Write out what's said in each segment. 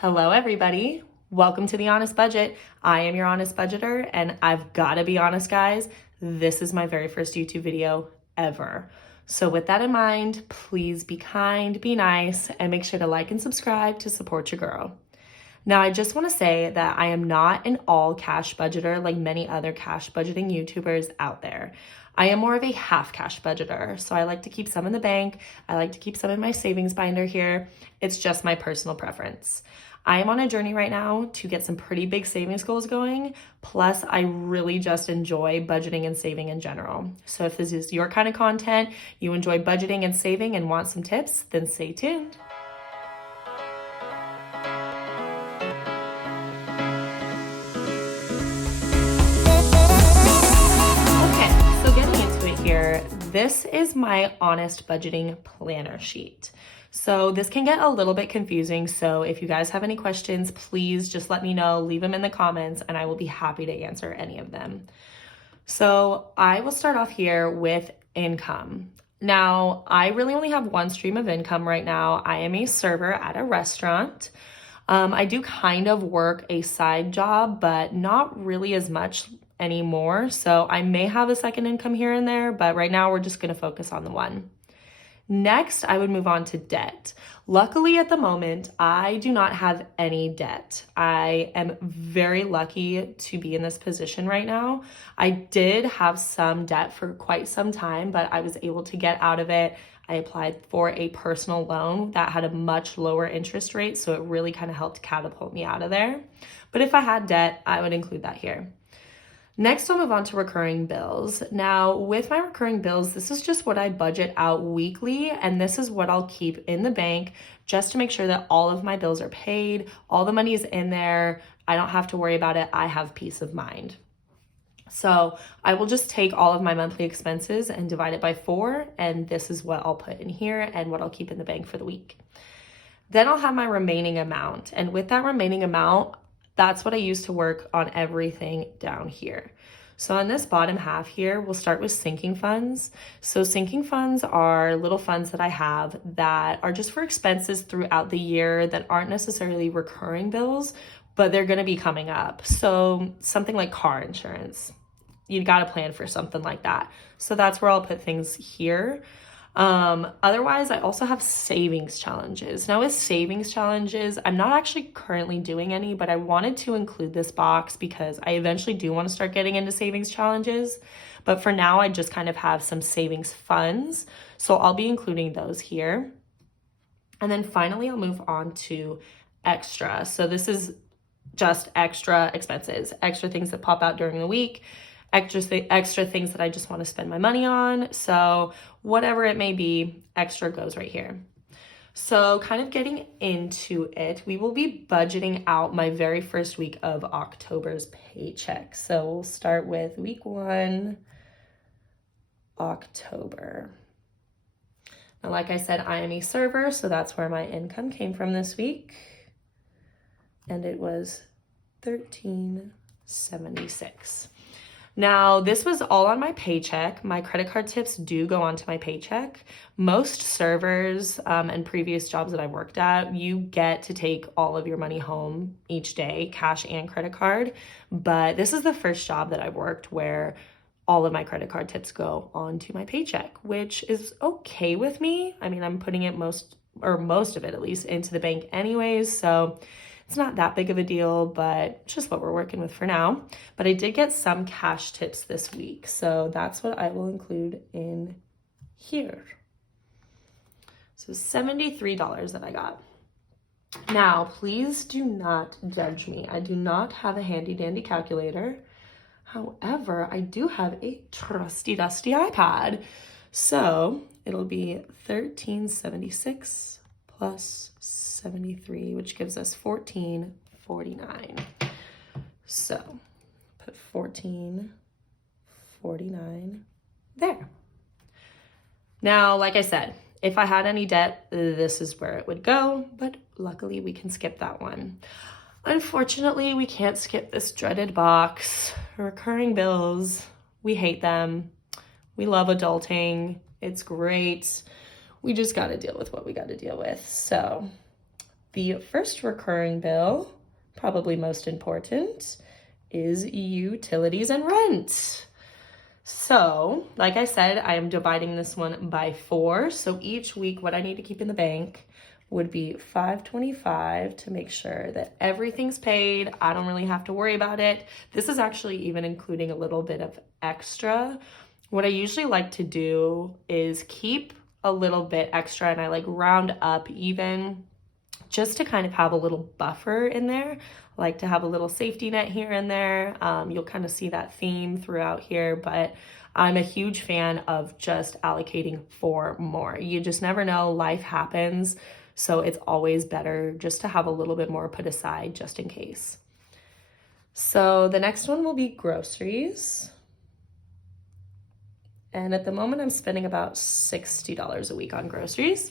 Hello, everybody. Welcome to The Honest Budget. I am your honest budgeter, and I've got to be honest, guys, this is my very first YouTube video ever. So with that in mind, please be kind, be nice, and make sure to like and subscribe to support your girl. Now, I just want to say that I am not an all cash budgeter like many other cash budgeting YouTubers out there. I am more of a half cash budgeter. So I like to keep some in the bank. I like to keep some in my savings binder here. It's just my personal preference. I am on a journey right now to get some pretty big savings goals going. Plus, I really just enjoy budgeting and saving in general. So if this is your kind of content, you enjoy budgeting and saving and want some tips, then stay tuned. This is my honest budgeting planner sheet. So this can get a little bit confusing. So if you guys have any questions, please just let me know, leave them in the comments, and I will be happy to answer any of them. So I will start off here with income. Now, I really only have one stream of income right now. I am a server at a restaurant. I do kind of work a side job, but not really as much anymore. So I may have a second income here and there, but right now we're just going to focus on the one. Next, I would move on to debt. Luckily at the moment, I do not have any debt. I am very lucky to be in this position right now. I did have some debt for quite some time, but I was able to get out of it. I applied for a personal loan that had a much lower interest rate, so it really kind of helped catapult me out of there. But if I had debt, I would include that here. Next, I'll move on to recurring bills. Now, with my recurring bills, this is just what I budget out weekly, and this is what I'll keep in the bank just to make sure that all of my bills are paid, all the money is in there, I don't have to worry about it, I have peace of mind. So I will just take all of my monthly expenses and divide it by 4, and this is what I'll put in here and what I'll keep in the bank for the week. Then I'll have my remaining amount, and with that remaining amount, that's what I use to work on everything down here. So on this bottom half here, we'll start with sinking funds. So sinking funds are little funds that I have that are just for expenses throughout the year that aren't necessarily recurring bills, but they're going to be coming up. So something like car insurance, you've got to plan for something like that. So that's where I'll put things here. Otherwise, I also have savings challenges. Now with savings challenges, I'm not actually currently doing any, but I wanted to include this box because I eventually do want to start getting into savings challenges. But for now, I just kind of have some savings funds. So I'll be including those here. And then finally, I'll move on to extra. So this is just extra expenses, extra things that pop out during the week, extra things that I just want to spend my money on. So whatever it may be, extra goes right here. So kind of getting into it, we will be budgeting out my very first week of October's paycheck. So we'll start with week 1, October. Now, like I said, I am a server, so that's where my income came from this week. And it was $13.76. Now, this was all on my paycheck. My credit card tips do go onto my paycheck. Most servers and previous jobs that I worked at, you get to take all of your money home each day, cash and credit card. But this is the first job that I worked where all of my credit card tips go onto my paycheck, which is okay with me. I mean, I'm putting it most of it at least into the bank anyways, so it's not that big of a deal, but it's just what we're working with for now. But I did get some cash tips this week, so that's what I will include in here. So $73 that I got. Now, please do not judge me. I do not have a handy dandy calculator. However, I do have a trusty dusty iPad. So it'll be $13.76 plus 73, which gives us $14.49. So put $14.49 there. Now, like I said, if I had any debt, this is where it would go, but luckily we can skip that one. Unfortunately, we can't skip this dreaded box. Recurring bills, we hate them. We love adulting. It's great. We just got to deal with what we got to deal with. So The first recurring bill, probably most important, is utilities and rent. So, like I said, I am dividing this one by 4. So each week, what I need to keep in the bank would be $5.25 to make sure that everything's paid. I don't really have to worry about it. This is actually even including a little bit of extra. What I usually like to do is keep a little bit extra, and I like round up even, just to kind of have a little buffer in there. I like to have a little safety net here and there. You'll kind of see that theme throughout here, but I'm a huge fan of just allocating for more. You just never know, life happens. So it's always better just to have a little bit more put aside just in case. So the next one will be groceries. And at the moment I'm spending about $60 a week on groceries.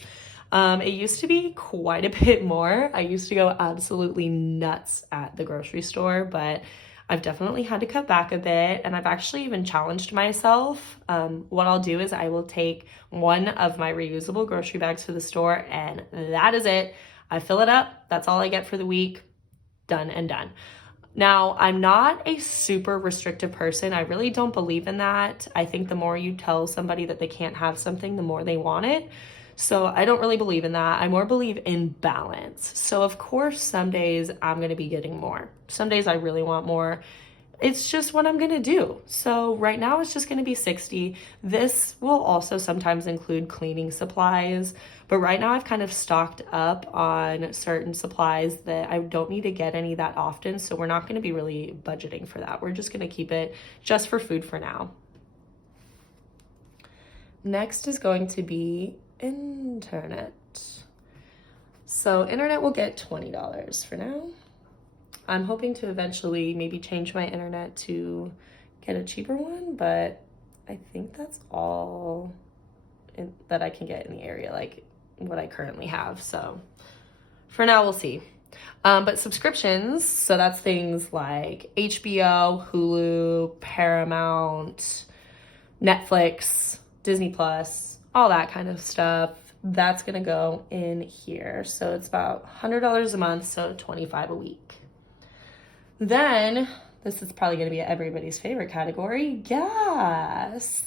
It used to be quite a bit more. I used to go absolutely nuts at the grocery store, but I've definitely had to cut back a bit, and I've actually even challenged myself. What I'll do is I will take one of my reusable grocery bags to the store, and that is it. I fill it up. That's all I get for the week. Done and done. Now, I'm not a super restrictive person. I really don't believe in that. I think the more you tell somebody that they can't have something, the more they want it. So I don't really believe in that. I more believe in balance. So of course, some days I'm going to be getting more. Some days I really want more. It's just what I'm going to do. So right now it's just going to be 60. This will also sometimes include cleaning supplies, but right now I've kind of stocked up on certain supplies that I don't need to get any that often. So we're not going to be really budgeting for that. We're just going to keep it just for food for now. Next is going to be internet. So internet will get $20 for now. I'm hoping to eventually maybe change my internet to get a cheaper one, but I think that's all that I can get in the area, like what I currently have. So for now, we'll see. But subscriptions, so that's things like HBO, Hulu, Paramount, Netflix, Disney Plus, all that kind of stuff. That's gonna go in here. So it's about $100 a month, so $25 a week. Then, this is probably gonna be everybody's favorite category, gas.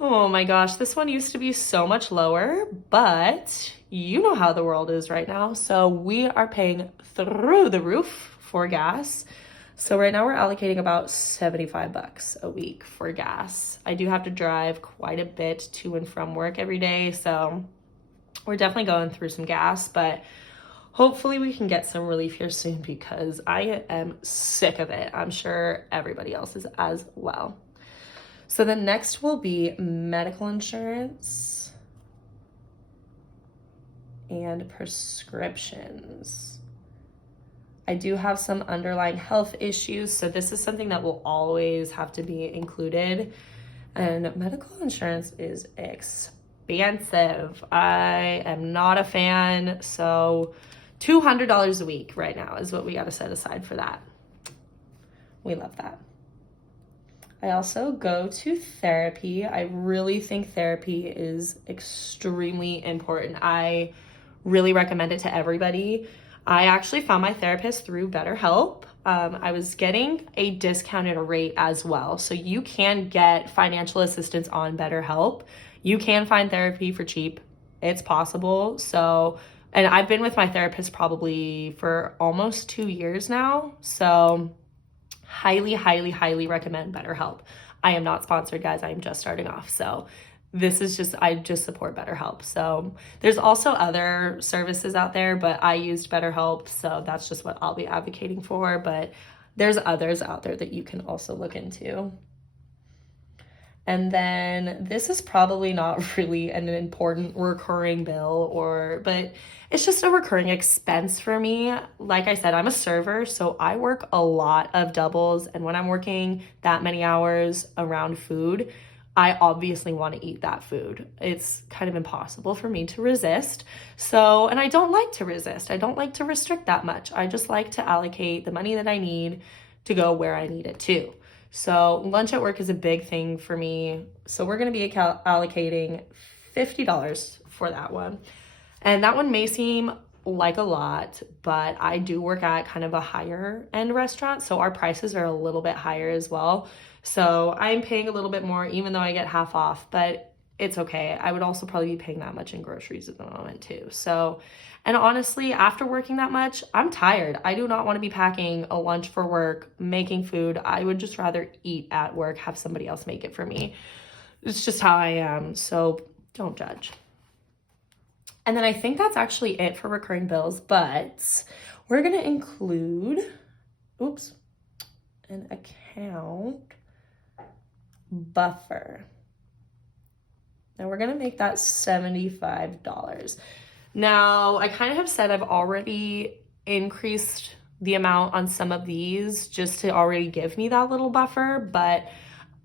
Oh my gosh, this one used to be so much lower, but you know how the world is right now. So we are paying through the roof for gas. So right now we're allocating about $75 a week for gas. I do have to drive quite a bit to and from work every day, so we're definitely going through some gas, but hopefully we can get some relief here soon because I am sick of it. I'm sure everybody else is as well. So the next will be medical insurance and prescriptions. I do have some underlying health issues, so this is something that will always have to be included. And medical insurance is expensive. I am not a fan, so $200 a week right now is what we got to set aside for that. We love that. I also go to therapy. I really think therapy is extremely important. I really recommend it to everybody. I actually found my therapist through BetterHelp. I was getting a discounted rate as well. So you can get financial assistance on BetterHelp. You can find therapy for cheap. It's possible. So, and I've been with my therapist probably for almost 2 years now. So highly, highly, highly recommend BetterHelp. I am not sponsored, guys. I am just starting off. So this is just, I just support BetterHelp. So there's also other services out there, but I used BetterHelp. So that's just what I'll be advocating for. But there's others out there that you can also look into. And then this is probably not really an important recurring bill but it's just a recurring expense for me. Like I said, I'm a server, so I work a lot of doubles. And when I'm working that many hours around food, I obviously want to eat that food. It's kind of impossible for me to resist. So, and I don't like to resist. I don't like to restrict that much. I just like to allocate the money that I need to go where I need it to. So lunch at work is a big thing for me. So we're going to be allocating $50 for that one. And that one may seem like a lot, but I do work at kind of a higher end restaurant, so our prices are a little bit higher as well. So I'm paying a little bit more even though I get half off, but it's okay. I would also probably be paying that much in groceries at the moment too. So, and honestly, after working that much, I'm tired. I do not want to be packing a lunch for work, making food. I would just rather eat at work, have somebody else make it for me. It's just how I am, so don't judge. And then I think that's actually it for recurring bills, but we're gonna include, an account buffer. Now we're gonna make that $75. Now, I kind of have said I've already increased the amount on some of these just to already give me that little buffer, but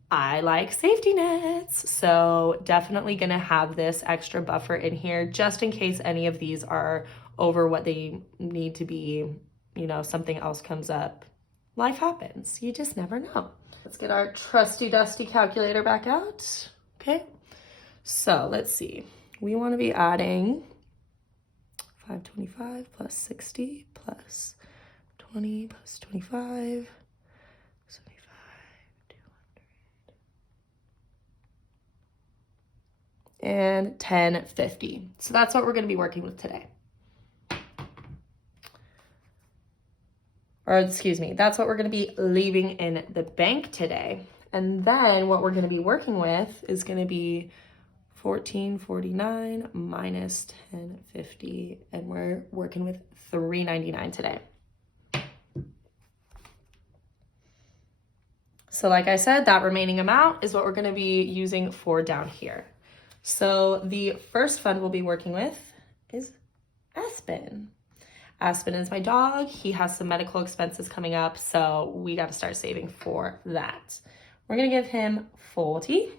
I like safety nets, so definitely gonna have this extra buffer in here just in case any of these are over what they need to be, something else comes up. Life happens, you just never know. Let's get our trusty dusty calculator back out, okay? So let's see, we wanna be adding 525 plus 60 plus 20 plus 25, 75, 200, and 1050. So that's what we're going to be working with today. Or excuse me, that's what we're going to be leaving in the bank today. And then what we're going to be working with is going to be 1449 minus 1050, and we're working with 399 today. So like I said, that remaining amount is what we're going to be using for down here. So the first fund we'll be working with is Aspen. Aspen is my dog. He has some medical expenses coming up, so we got to start saving for that. We're going to give him 40.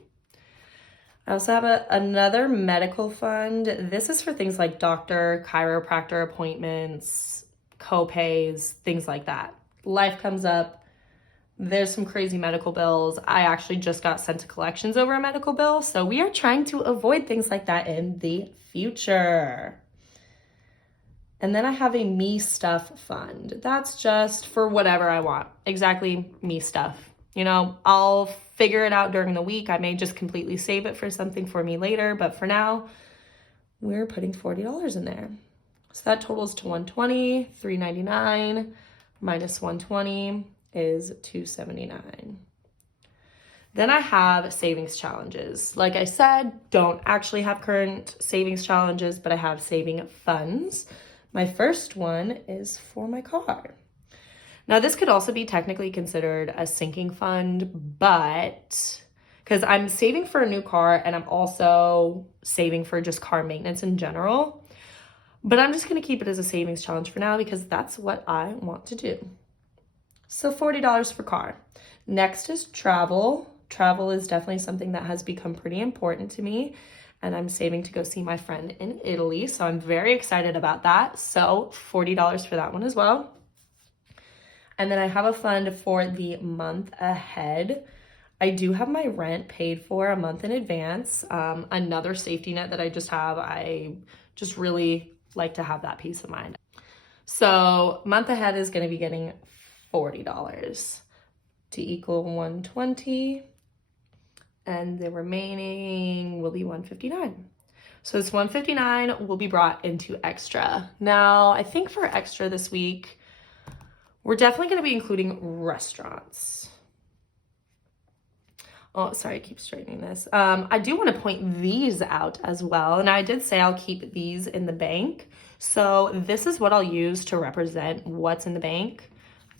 I also have another medical fund. This is for things like doctor, chiropractor appointments, co-pays, things like that. Life comes up. There's some crazy medical bills. I actually just got sent to collections over a medical bill, so we are trying to avoid things like that in the future. And then I have a me stuff fund. That's just for whatever I want. Exactly me stuff. I'll figure it out during the week. I may just completely save it for something for me later, but for now, we're putting $40 in there. So that totals to 120, 399 minus 120 is 279. Then I have savings challenges. Like I said, don't actually have current savings challenges, but I have saving funds. My first one is for my car. Now, this could also be technically considered a sinking fund, but because I'm saving for a new car and I'm also saving for just car maintenance in general, but I'm just going to keep it as a savings challenge for now because that's what I want to do. So $40 for car. Next is travel. Travel is definitely something that has become pretty important to me, and I'm saving to go see my friend in Italy, so I'm very excited about that. So $40 for that one as well. And then I have a fund for the month ahead. I do have my rent paid for a month in advance. Another safety net that I just have. I just really like to have that peace of mind. So month ahead is going to be getting $40 to equal 120. And the remaining will be 159. So this 159 will be brought into extra. Now, I think for extra this week, we're definitely going to be including restaurants. Oh, sorry, I keep straightening this. I do want to point these out as well. And I did say I'll keep these in the bank. So this is what I'll use to represent what's in the bank.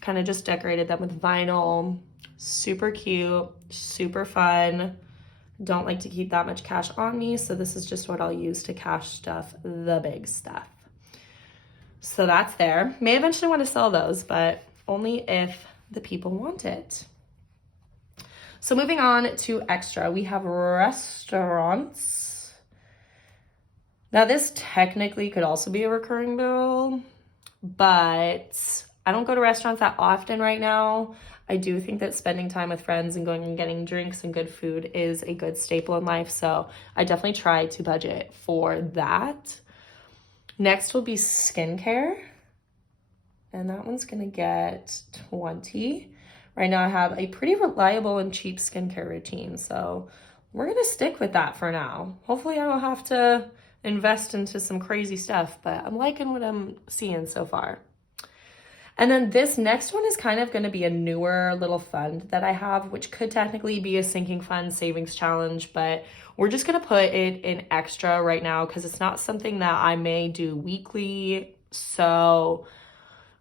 Kind of just decorated them with vinyl. Super cute, super fun. Don't like to keep that much cash on me, so this is just what I'll use to cash stuff, the big stuff. So that's there. May eventually want to sell those, but only if the people want it. So moving on to extra, we have restaurants. Now this technically could also be a recurring bill, but I don't go to restaurants that often right now. I do think that spending time with friends and going and getting drinks and good food is a good staple in life. So I definitely try to budget for that. Next will be skincare, and that one's gonna get 20. Right now I have a pretty reliable and cheap skincare routine, so we're gonna stick with that for now. Hopefully I don't have to invest into some crazy stuff, but I'm liking what I'm seeing so far. And then this next one is kind of going to be a newer little fund that I have, which could technically be a sinking fund savings challenge, but we're just going to put it in extra right now because it's not something that I may do weekly. So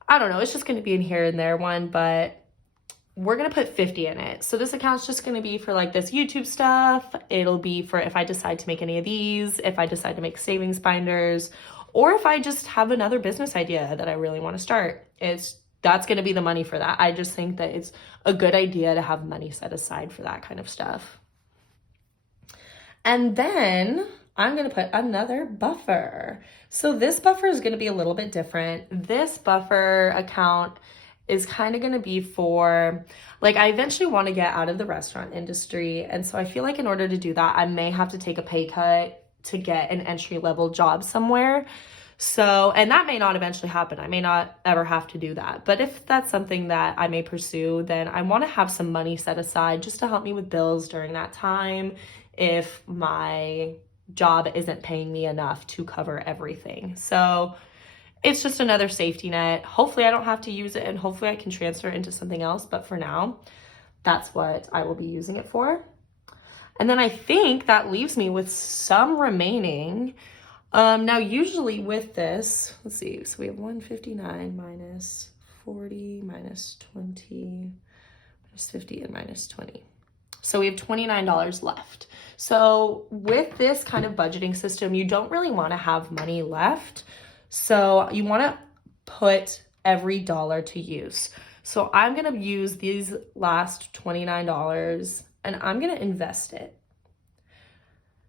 I don't know, it's just going to be in here and there one, but we're going to put 50 in it. So this account's just going to be for like this YouTube stuff. It'll be for if I decide to make any of these, if I decide to make savings binders, or if I just have another business idea that I really want to start. That's going to be the money for that. I just think that it's a good idea to have money set aside for that kind of stuff. And then I'm going to put another buffer. So this buffer is going to be a little bit different. This buffer account is kind of going to be for, like, I eventually want to get out of the restaurant industry. And so I feel like in order to do that, I may have to take a pay cut to get an entry-level job somewhere. So, and that may not eventually happen. I may not ever have to do that. But if that's something that I may pursue, then I want to have some money set aside just to help me with bills during that time if my job isn't paying me enough to cover everything. So it's just another safety net. Hopefully I don't have to use it, and hopefully I can transfer it into something else. But for now, that's what I will be using it for. And then I think that leaves me with some remaining. Now usually with this, let's see, so we have 159 minus 40 minus 20 minus 50 and minus 20. So we have $29 left. So with this kind of budgeting system, you don't really want to have money left. So you want to put every dollar to use. So I'm going to use these last $29 and I'm going to invest it.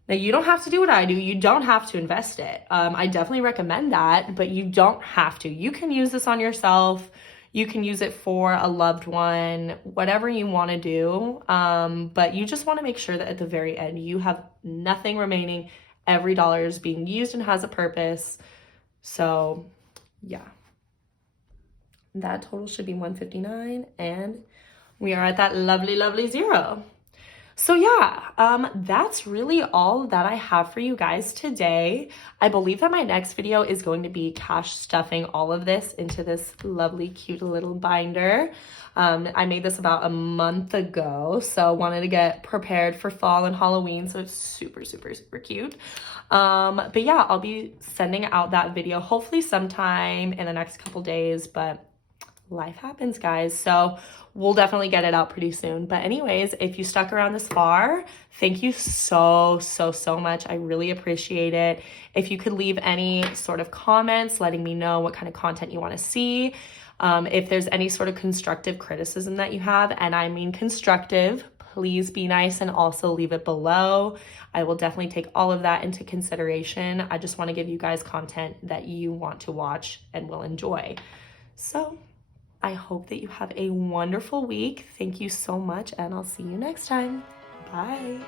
Now, you don't have to do what I do. You don't have to invest it. I definitely recommend that, but you don't have to. You can use this on yourself. You can use it for a loved one, whatever you want to do. But you just want to make sure that at the very end, you have nothing remaining. Every dollar is being used and has a purpose. So, yeah. That total should be 159, and we are at that lovely, lovely zero. So yeah, that's really all that I have for you guys today. I believe that my next video is going to be cash stuffing all of this into this lovely, cute little binder. I made this about a month ago, so wanted to get prepared for fall and Halloween, so it's super, super, super cute. But yeah, I'll be sending out that video hopefully sometime in the next couple days, but life happens, guys. So we'll definitely get it out pretty soon. But anyways, if you stuck around this far, thank you so, so, so much. I really appreciate it. If you could leave any sort of comments letting me know what kind of content you want to see. If there's any sort of constructive criticism that you have, and I mean constructive, please be nice and also leave it below. I will definitely take all of that into consideration. I just want to give you guys content that you want to watch and will enjoy. So I hope that you have a wonderful week. Thank you so much, and I'll see you next time. Bye.